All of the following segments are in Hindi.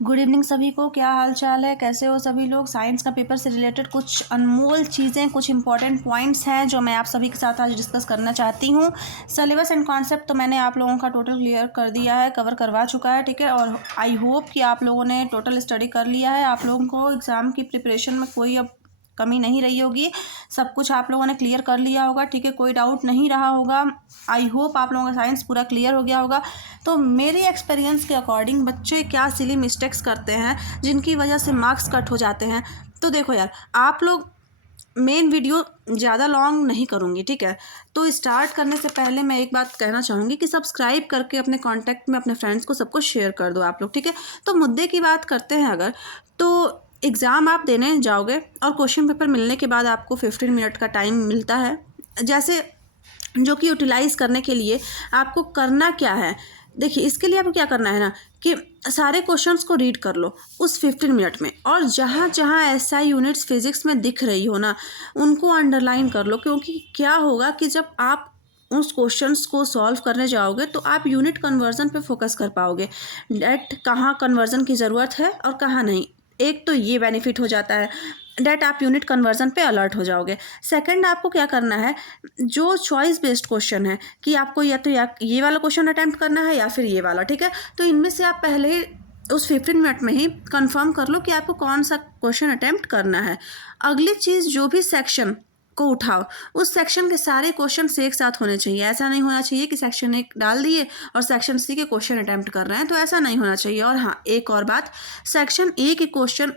गुड इवनिंग सभी को। क्या हाल चाल है, कैसे हो सभी लोग। साइंस का पेपर से रिलेटेड कुछ अनमोल चीज़ें, कुछ इंपॉर्टेंट पॉइंट्स हैं जो मैं आप सभी के साथ आज डिस्कस करना चाहती हूँ। सिलेबस एंड कॉन्सेप्ट तो मैंने आप लोगों का टोटल क्लियर कर दिया है, कवर करवा चुका है, ठीक है। और आई होप कि आप लोगों ने टोटल स्टडी कर लिया है। आप लोगों को एग्ज़ाम की प्रिपरेशन में कोई अब कमी नहीं रही होगी, सब कुछ आप लोगों ने क्लियर कर लिया होगा, ठीक है। कोई डाउट नहीं रहा होगा। आई होप आप लोगों का साइंस पूरा क्लियर हो गया होगा। तो मेरे एक्सपीरियंस के अकॉर्डिंग बच्चे क्या सिली मिस्टेक्स करते हैं जिनकी वजह से मार्क्स कट हो जाते हैं। तो देखो यार, आप लोग मेन वीडियो ज़्यादा लॉन्ग नहीं करूँगी, ठीक है। तो स्टार्ट करने से पहले मैं एक बात कहना चाहूँगी कि सब्सक्राइब करके अपने कांटेक्ट में अपने फ्रेंड्स को सबको शेयर कर दो आप लोग, ठीक है। तो मुद्दे की बात करते हैं अगर, तो एग्ज़ाम आप देने जाओगे और क्वेश्चन पेपर मिलने के बाद आपको 15 मिनट का टाइम मिलता है, जैसे जो कि यूटिलाइज़ करने के लिए आपको करना क्या है। देखिए, इसके लिए आपको क्या करना है ना कि सारे क्वेश्चंस को रीड कर लो उस 15 मिनट में, और जहाँ जहाँ ऐसा यूनिट्स फिजिक्स में दिख रही हो ना उनको अंडरलाइन कर लो। क्योंकि क्या होगा कि जब आप उस क्वेश्चंस को सॉल्व करने जाओगे तो आप यूनिट कन्वर्जन पे फोकस कर पाओगे, डेट कहाँ कन्वर्जन की ज़रूरत है और कहाँ नहीं। एक तो ये बेनिफिट हो जाता है, डेट आप यूनिट कन्वर्जन पे अलर्ट हो जाओगे। सेकंड, आपको क्या करना है, जो चॉइस बेस्ड क्वेश्चन है कि आपको या तो ये वाला क्वेश्चन अटैम्प्ट करना है या फिर ये वाला, ठीक है। तो इनमें से आप पहले उस 15 मिनट में ही कंफर्म कर लो कि आपको कौन सा क्वेश्चन अटैम्प्ट करना है। अगली चीज़, जो भी सेक्शन को उठाओ उस सेक्शन के सारे क्वेश्चन एक साथ होने चाहिए। ऐसा नहीं होना चाहिए कि सेक्शन 1 डाल दिए और सेक्शन सी के क्वेश्चन अटैम्प्ट कर रहे हैं, तो ऐसा नहीं होना चाहिए। और हाँ, एक और बात, सेक्शन ए के क्वेश्चन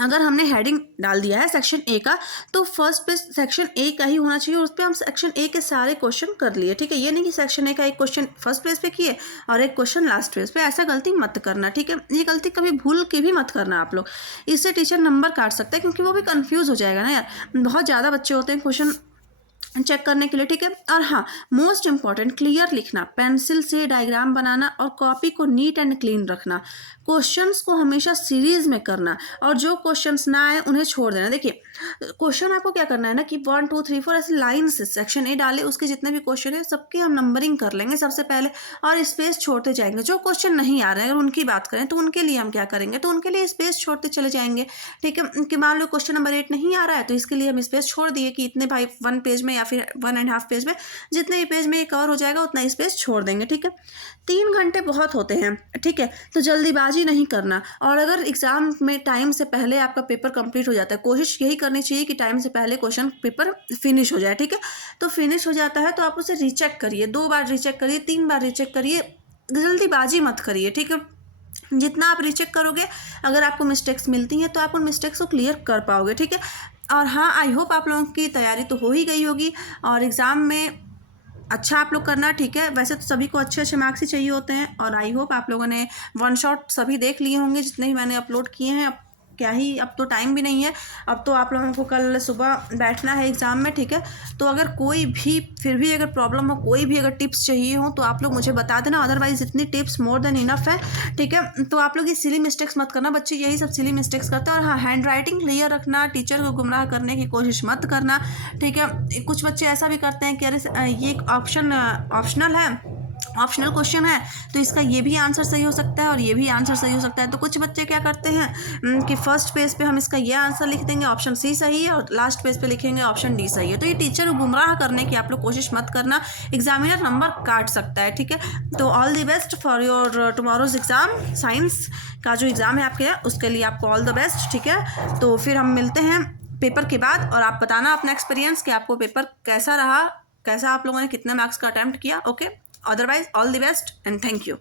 अगर हमने हेडिंग डाल दिया है सेक्शन ए का, तो फर्स्ट पेज सेक्शन ए का ही होना चाहिए और उस पर हम सेक्शन ए के सारे क्वेश्चन कर लिए, ठीक है। ये नहीं कि सेक्शन ए का एक क्वेश्चन फर्स्ट पेज पे किए और एक क्वेश्चन लास्ट पेज पे, ऐसा गलती मत करना, ठीक है। ये गलती कभी भूल के भी मत करना आप लोग, इससे टीचर नंबर काट सकता है, क्योंकि वो भी कंफ्यूज हो जाएगा ना यार। बहुत ज़्यादा बच्चे होते हैं क्वेश्चन चेक करने के लिए, ठीक है। और हाँ, मोस्ट इंपॉर्टेंट, क्लियर लिखना, पेंसिल से डायग्राम बनाना और कॉपी को नीट एंड क्लीन रखना। क्वेश्चंस को हमेशा सीरीज में करना और जो क्वेश्चंस ना आए उन्हें छोड़ देना। देखिए, क्वेश्चन आपको क्या करना है ना कि 1 2 3 4 ऐसे लाइन से सेक्शन ए डाले, उसके जितने भी क्वेश्चन है सबके हम नंबरिंग कर लेंगे सबसे पहले और स्पेस छोड़ते जाएंगे। जो क्वेश्चन नहीं आ रहे हैं अगर उनकी बात करें तो उनके लिए हम क्या करेंगे, तो उनके लिए स्पेस छोड़ते चले जाएंगे, ठीक है। कि मान लो क्वेश्चन नंबर 8 नहीं आ रहा है तो इसके लिए हम स्पेस छोड़ दिए कि इतने भाई 1 पेज में या फिर 1.5 पेज में, जितने भी पेज में ये कवर हो जाएगा उतना स्पेस छोड़ देंगे, ठीक है। 3 घंटे बहुत होते हैं, ठीक है। तो जल्दीबाजी नहीं करना, और अगर एग्जाम में टाइम से पहले आपका पेपर कंप्लीट हो जाता है, कोशिश यही करनी चाहिए कि टाइम से पहले क्वेश्चन पेपर फिनिश हो जाए, ठीक है। तो फिनिश हो जाता है तो आप उसे रीचेक करिए, 2 बार रीचेक करिए, 3 बार रीचेक करिए, जल्दीबाजी मत करिए, ठीक है। जितना आप रीचेक करोगे, अगर आपको मिस्टेक्स मिलती हैं तो आप उन मिस्टेक्स को क्लियर कर पाओगे, ठीक है। और हाँ, आई होप आप लोगों की तैयारी तो हो ही गई होगी और एग्ज़ाम में अच्छा आप लोग करना, ठीक है। वैसे तो सभी को अच्छे अच्छे मार्क्स ही चाहिए होते हैं और आई होप आप लोगों ने वन शॉट सभी देख लिए होंगे जितने भी मैंने अपलोड किए हैं। अब क्या ही, अब तो टाइम भी नहीं है, अब तो आप लोगों को कल सुबह बैठना है एग्ज़ाम में, ठीक है। तो अगर कोई भी फिर भी अगर प्रॉब्लम हो, कोई भी अगर टिप्स चाहिए हो तो आप लोग मुझे बता देना, अदरवाइज इतनी टिप्स मोर देन इनफ है, ठीक है। तो आप लोग ये सिली मिस्टेक्स मत करना, बच्चे यही सब सिली मिस्टेक्स करते हैं। और हाँ, हैंड राइटिंग क्लियर रखना, टीचर को गुमराह करने की कोशिश मत करना, ठीक है। कुछ बच्चे ऐसा भी करते हैं कि अरे ये एक ऑप्शनल है, ऑप्शनल क्वेश्चन है तो इसका ये भी आंसर सही हो सकता है और ये भी आंसर सही हो सकता है। तो कुछ बच्चे क्या करते हैं कि फर्स्ट पेज पे हम इसका ये आंसर लिख देंगे, ऑप्शन सी सही है, और लास्ट पेज पे लिखेंगे ऑप्शन डी सही है। तो ये टीचर को गुमराह करने की आप लोग कोशिश मत करना, एग्जामिनर नंबर काट सकता है, ठीक है। तो all the best for your tomorrow's exam. Science का जो एग्ज़ाम है आपके, उसके लिए आपको ऑल द बेस्ट, ठीक है। तो फिर हम मिलते हैं पेपर के बाद और आप बताना अपना एक्सपीरियंस कि आपको पेपर कैसा रहा, कैसा आप लोगों ने कितने मार्क्स का अटैम्प्ट किया, okay. Otherwise, all the best and thank you.